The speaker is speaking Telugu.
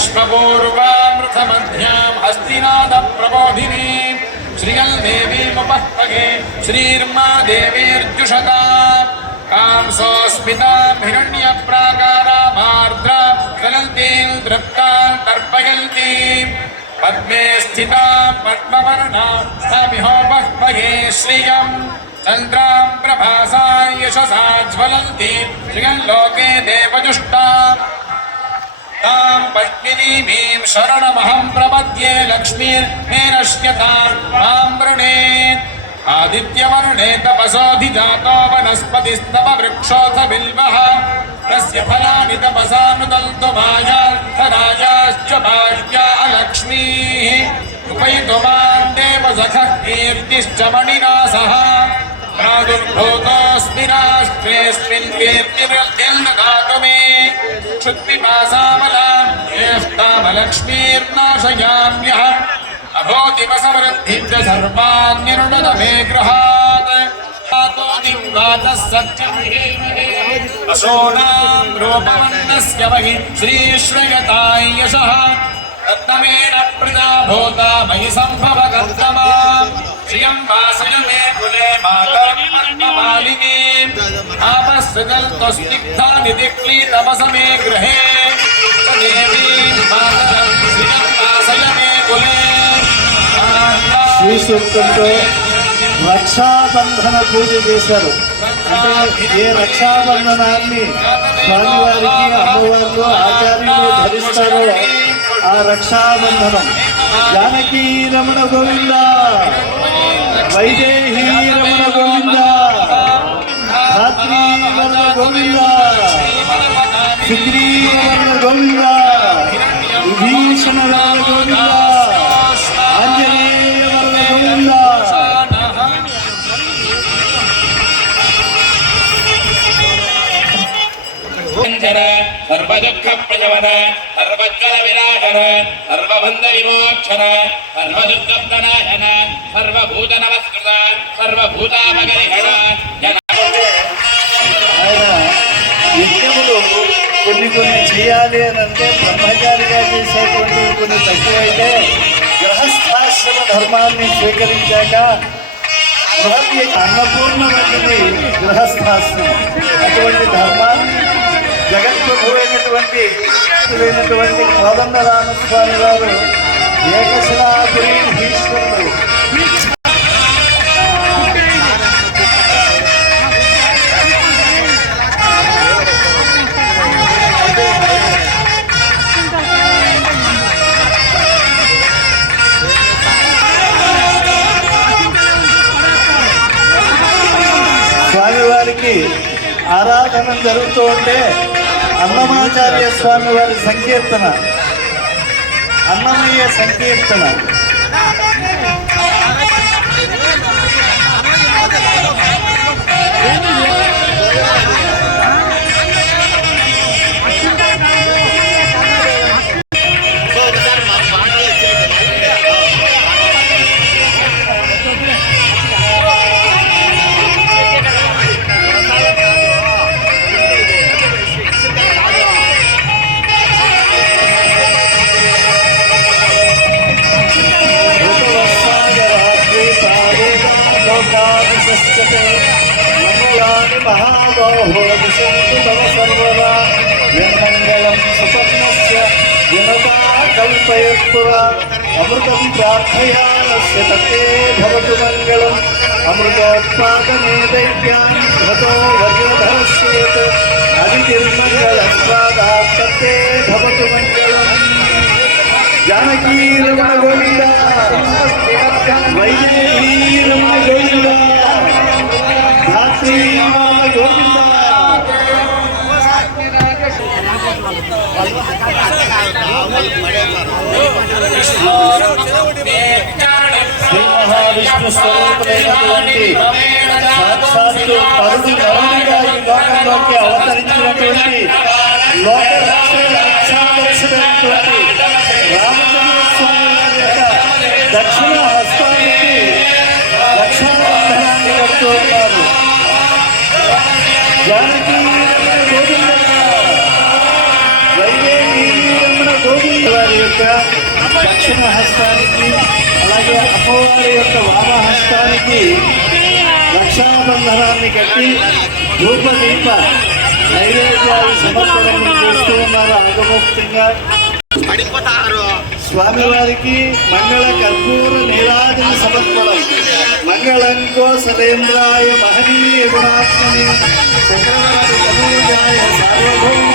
पुष्पपूर्वामृतमध्याम् हस्तिनादप्रबोधिनी श्रियल् देवीमुपह्पगे श्रीर्मा देवीर्जुषता कांसोऽस्मितां हिरण्यप्राकारा भार्द्रा कलन्तीं दृप्तां तर्पयन्तीम् पद्मे स्थिता पद्मवर्णा समिहोपह्पगे श्रियम् चन्द्रां प्रभासा यशसा ज्वलन्ति श्रियल्लोके देवजुष्टा। तां पद्मिनीमीं शरणमहं प्रपद्ये लक्ष्मीर्मेनश्यतां माँ वृणेत् आदित्यवर्णे तपसोऽधिजातो वनस्पतिस्तव बिल्वः तस्य फलानि देवसखः कीर्तिश्च मणिना सह प्रादुर्भूतोऽस्मि राष्ट्रेऽस्मिन् क्षुत्पिपासामलान्येष्टामलक्ष्मीर्नाशयाम्यः अभोदिवसवृद्धिं च सर्वान्निर्मद मे गृहात्। अशोणां रूपवर्णस्य वहि श्रीश्रयताय यशः प्रजा भूता मयि सम्भव कर्तमा श्रियं वासय मे कुले मातरं पद्ममालिनीम् आपस्सृजल्त्वस्निग्धानि दिक्लीतमस मे गृहे स देवीं मातरं श्रियं वासय मे कुले శ్రీ సూక్తంతో రక్షాబంధన పూజ చేశారు అంటే ఏ రక్షాబంధనాన్ని స్వామివారికి అమ్మవార్లు ఆచార్యులు ధరిస్తారో ఆ రక్షాబంధనం జానకీ రమణ గోవింద வைதேகி ரமண கோவிந்தா சாத்ரி ரமண கோவிந்தா சித்ரி ரமண கோவிந்தா விபீஷண ரமண கோவிந்தா ஆஞ்சநேய ரமண கோவிந்தா சர்வதுக்க பிரஜவன సర్వజ్వల వినాశన సర్వబంధ విమోక్షణ సర్వదుర్గప్తనాశన సర్వభూత నమస్కృత సర్వభూతాపగరిహణ యజ్ఞములు కొన్ని కొన్ని చేయాలి అని అంటే బ్రహ్మచారిగా చేసేటువంటి కొన్ని తక్కువైతే గృహస్థాశ్రమ ధర్మాన్ని స్వీకరించాక బృహత్ అన్నపూర్ణమైనది గృహస్థాశ్రమం. అటువంటి ధర్మాన్ని జగద్గురువైనటువంటి అయినటువంటి కోదండ రామస్వామి వారు ఏకశిలాపురి ఈశ్వరుడు. స్వామివారికి ఆరాధన జరుగుతూ ఉంటే అన్నమాచార్య స్వామి వారి సంకీర్తన. అన్నమయ్య సంకీర్తన. మంగళాని మహాబాహో విశంతు తమ సర్వదా యన్మంగళం సుపర్ణస్య జనతా కల్పయత్పురా అమృతం ప్రార్థయానస్య తత్తే భవతు మంగళం అమృతోత్పాదనే దైత్యాన్ భతో వజ్రధరస్యేత్ అదితిర్మంగళస్వాదాత్ తత్తే భవతు మంగళం జానకీ రమణ శ్రీ మహావిష్ణు స్వరూపుడైనటువంటి సాక్షాత్తు పరుడు నరుడిగా ఈ లోకంలోకి అవతరించినటువంటి లోక రక్షణ రక్షారక్షకుడైనటువంటి రామచంద్ర స్వామి వారి యొక్క దక్షిణ హస్తానికి రక్షాబంధనాన్ని కడుతూ ఉన్నారు జానకీ వారి యొక్క దక్షిణ హస్తానికి అలాగే అమ్మవారి యొక్క వామహస్తానికి రక్షాబంధనాన్ని కట్టి ధూప దీప నైవేద్యాలు సమర్పణం చేస్తూ ఉన్నారు ఆగమోక్తంగా స్వామివారికి మంగళ కర్పూర నీరాజన సమర్పణం. మంగళంకో సదేంద్రాయ మహనీయ గుణాత్మని. చక్రవర్తి మంగళం